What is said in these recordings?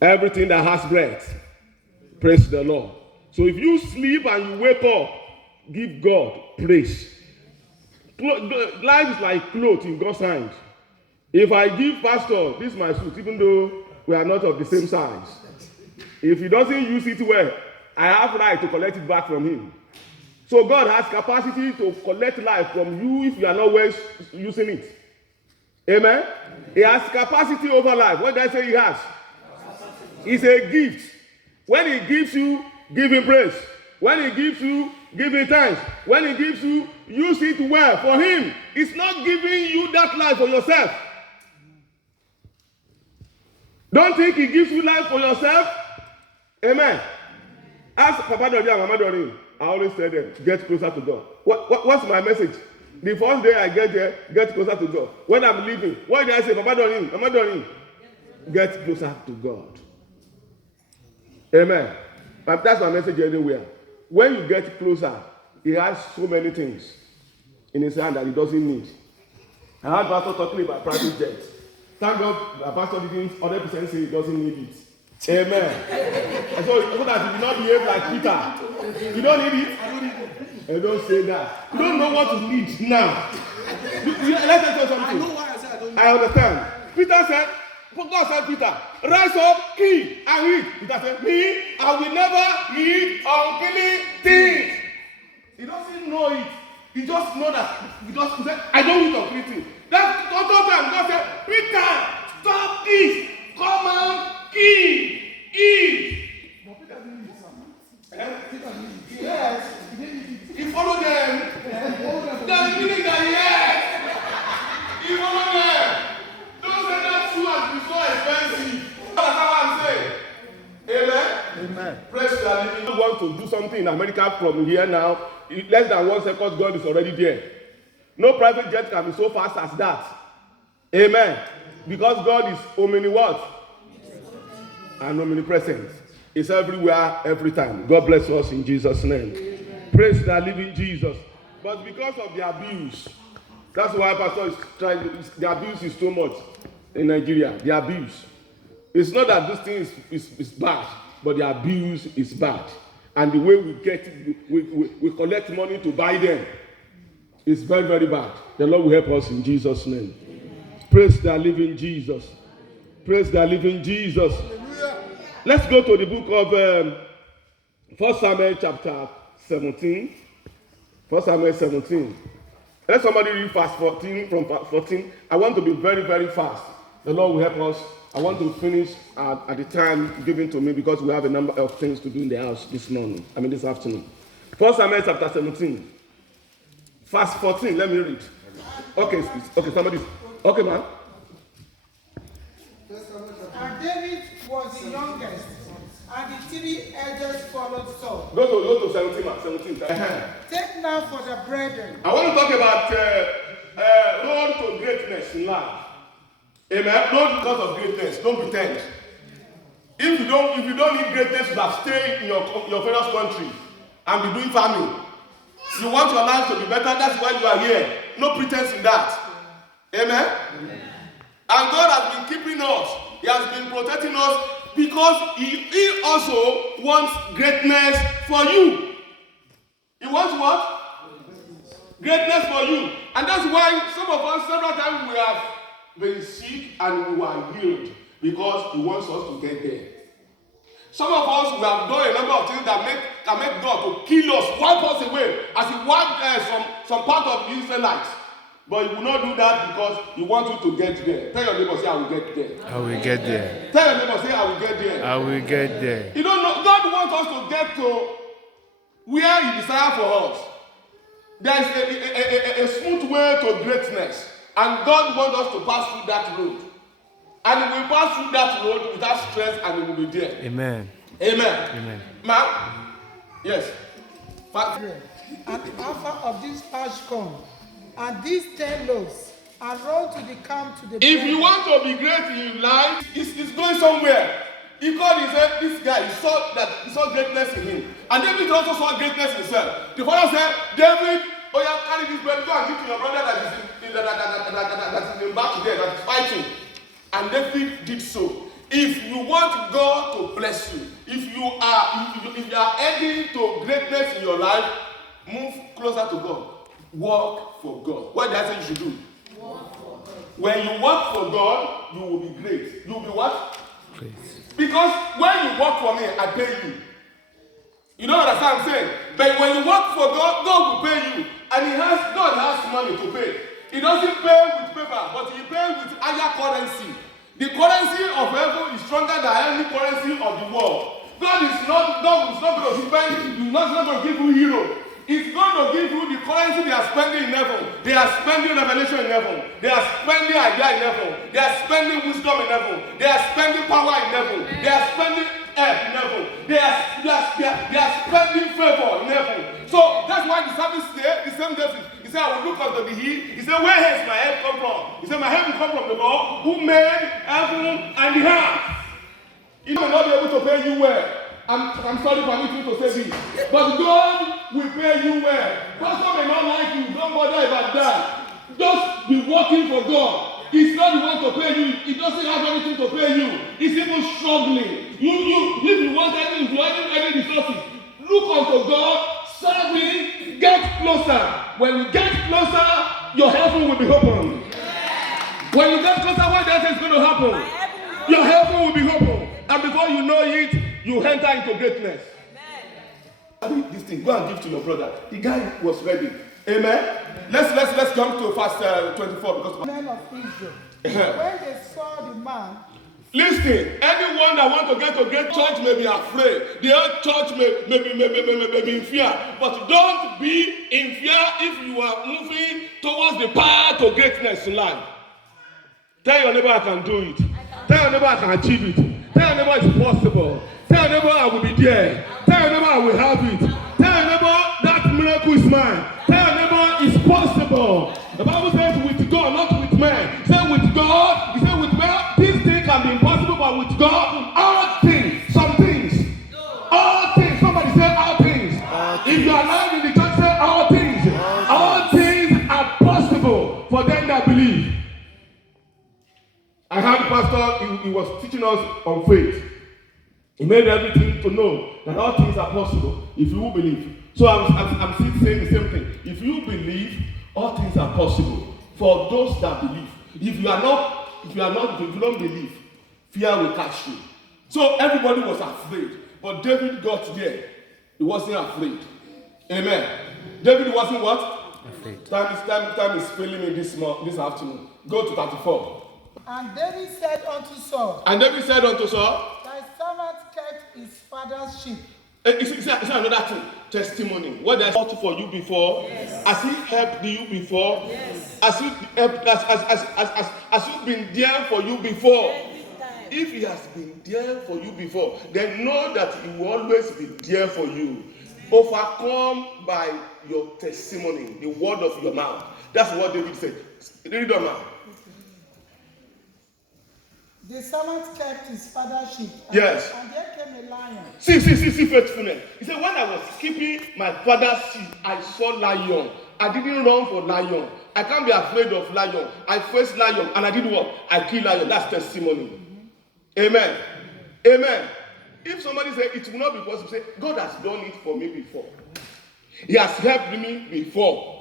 Everything that has breath, praise the Lord. So if you sleep and you wake up, give God praise. Life is like clothes in God's hand. If I give pastor this my suit, even though we are not of the same size, if he doesn't use it well, I have right to collect it back from him. So God has capacity to collect life from you if you are not well using it. Amen? He has capacity over life. What did I say he has? It's a gift. When he gives you, give him praise. When he gives you, give him thanks. When he gives you, use it well for him. It's not giving you that life for yourself. Don't think he gives you life for yourself. Amen. Ask Papa Dori and Mama Dori. I always tell them, get closer to God. What's my message? The first day I get there, get closer to God. When I'm leaving, what did I say? Papa Dori, Mama Dori, get closer to God. Amen. But that's my message anywhere. When you get closer, he has so many things in his hand that he doesn't need. I heard Pastor talking about private jets. Thank God the pastor didn't 100% say he doesn't need it. Amen. And so that he will not behave like Peter. You don't need it? I don't need it. And don't say that. You don't know what you need now. Let me tell you something. I know why I said I don't need it. I understand. Peter said, God said, Peter, rise up, kill, and eat. Peter said, me, I will never eat unclean things. He doesn't know it. He just know that. He said, I don't eat unclean things. That's the other time God said, Peter, stop this. Come and kill, eat. But Peter didn't eat something. Peter didn't eat. Yes. He followed them. That's meaning that yes. He followed them. Don't say that shoe has been so expensive. That's how I'm saying. Amen? Amen. Praise the Lord. If you want to do something in America from here now, less than 1 second, God is already there. No private jet can be so fast as that. Amen. Because God is omni what? And omnipresent. It's everywhere, every time. God bless us in Jesus' name. Amen. Praise the living Jesus. But because of the abuse, that's why Pastor is trying. The abuse is too much in Nigeria. The abuse. It's not that this thing is bad, but the abuse is bad. And the way we collect money to buy them is very, very bad. The Lord will help us in Jesus' name. Amen. Praise the living Jesus. Praise the living Jesus. Hallelujah. Let's go to the book of 1 Samuel chapter 17. 1 Samuel 17. Let somebody read verse 14 from 14. I want to be very, very fast. The Lord will help us. I want to finish at the time given to me because we have a number of things to do in the house this afternoon. 1 Samuel chapter 17. Verse 14, let me read. Okay, somebody. Okay, man. And David was the youngest, and the three elders followed Saul. Go to 17, man. 17. Take now for the brethren. I want to talk about road to greatness in life. Amen. Not because of greatness. Don't pretend. If you don't need greatness, you have stayed in your parents' country and be doing farming. You want your life to be better, that's why you are here. No pretense in that. Amen? Amen. And God has been keeping us. He has been protecting us because He also wants greatness for you. He wants what? Greatness for you. And that's why some of us, several times we have been sick and we were healed because He wants us to get there. Some of us, we have done a number of things that can make God to kill us, wipe us away, as He wiped some part of the Israelites. But He will not do that because He wants you to get there. Tell your neighbor, say, I will get there. I will get there. Tell your neighbor, say, I will get there. I will get there. You don't know, God wants us to get to where He desires for us. There is a smooth way to greatness. And God wants us to pass through that road. And we will pass through that road without stress and we will be there. Amen. Amen. Amen. Ma'am? Yes. And offer of this parched corn, and these 10 loaves, and run to the camp to the If you want to be great in life, it's going somewhere. He called, he said, this guy, he saw greatness in him. And David also saw greatness in himself. The father said, David, oh yeah, carry this bread, go and give to your brother that is in back there, that is fighting. And David did so. If you want God to bless you, if you are heading to greatness in your life, move closer to God. Work for God. What did I say you should do? Work for God. When you work for God, you will be great. You will be what? Great. Because when you work for me, I pay you. You don't understand what I'm saying? But when you work for God, God will pay you. And God has money to pay. He doesn't pay with paper, but he pays with higher currency. The currency of heaven is stronger than any currency of the world. God is not going to spend, he's not going to give you hero. He's going to give you the currency they are spending in heaven. They are spending revelation in heaven. They are spending idea in heaven. They are spending wisdom in heaven. They are spending power in heaven. They are spending help in heaven. They are spending favor in heaven. So that's why the psalmist said, the same David, he said, I will look unto the hill. He said, where has my help come from? He said, my help will come from the Lord who made heaven and the earth. He may not be able to pay you well. I'm sorry for me to say this. But God will pay you well. Pastor may not like you. Don't bother about that. Just be working for God. He's not the one to pay you. He doesn't have anything to pay you. He's even struggling. If you want any resources, look unto God, serve Him, get closer. When you get closer, your heaven will be open. When you get closer, what else is going to happen? Your heaven will be open. And before you know it, you enter into greatness. Amen. This thing, go and give to your brother. The guy was ready. Amen. Let's jump to verse 24 because Men of Israel, when they saw the man, listen, anyone that wants to get to great church may be afraid. The old church may be in fear. But don't be in fear if you are moving towards the path to greatness in life. Tell your neighbor I can do it. Tell your neighbor I can achieve it. Tell your neighbor it's possible. Tell your neighbor I will be there. Tell your neighbor I will have it. Tell your neighbor that miracle is mine. Tell your neighbor it's possible. The Bible says with God, not with men. He said with God, he said with men, this thing can be impossible, but with God, all things, some things. All things. Somebody say all things. If you are alive in the church, say all things. All things are possible for them that believe. I heard the pastor, he was teaching us on faith. He made everything to know that all things are possible if you believe. So I'm still saying the same thing. If you believe, all things are possible for those that believe. If you don't believe, fear will catch you. So everybody was afraid, but David got there. He wasn't afraid. Amen. David wasn't what? Afraid. Time is failing me this afternoon. Go to 34. and David said unto Saul, Thy servant kept his father's sheep. It's another thing. Testimony. What has fought for you before? Yes. Has he helped you before? Yes. Has he been there for you before? If he has been there for you before, then know that he will always be there for you. Overcome by your testimony, the word of your mouth. That's what David said. Read on now. The servant kept his father's sheep. Yes. And there came a lion. See faithfulness. He said, when I was keeping my father's sheep, I saw lion. I didn't run for lion. I can't be afraid of lion. I faced lion and I did what? I killed lion. That's testimony. Mm-hmm. Amen. Amen. If somebody say it will not be possible, say, God has done it for me before. He has helped me before.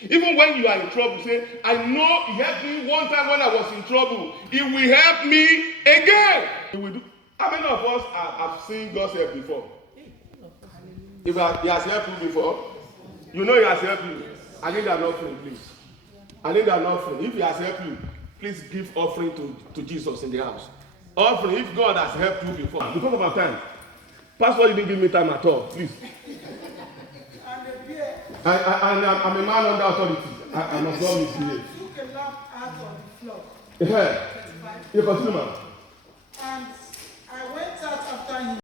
Even when you are in trouble, say, I know he helped me one time when I was in trouble. He will help me again. He will do. How many of us have seen God's help before? If he has helped you before, you know he has helped you. I need an offering, please. I need an offering. If he has helped you, please give offering to Jesus in the house. Offering, if God has helped you before. Because of our time. Pastor didn't give me time at all, please. I'm a man under authority. I must not misbehave. Took a lump out of the floor. Yeah. You continue, man. And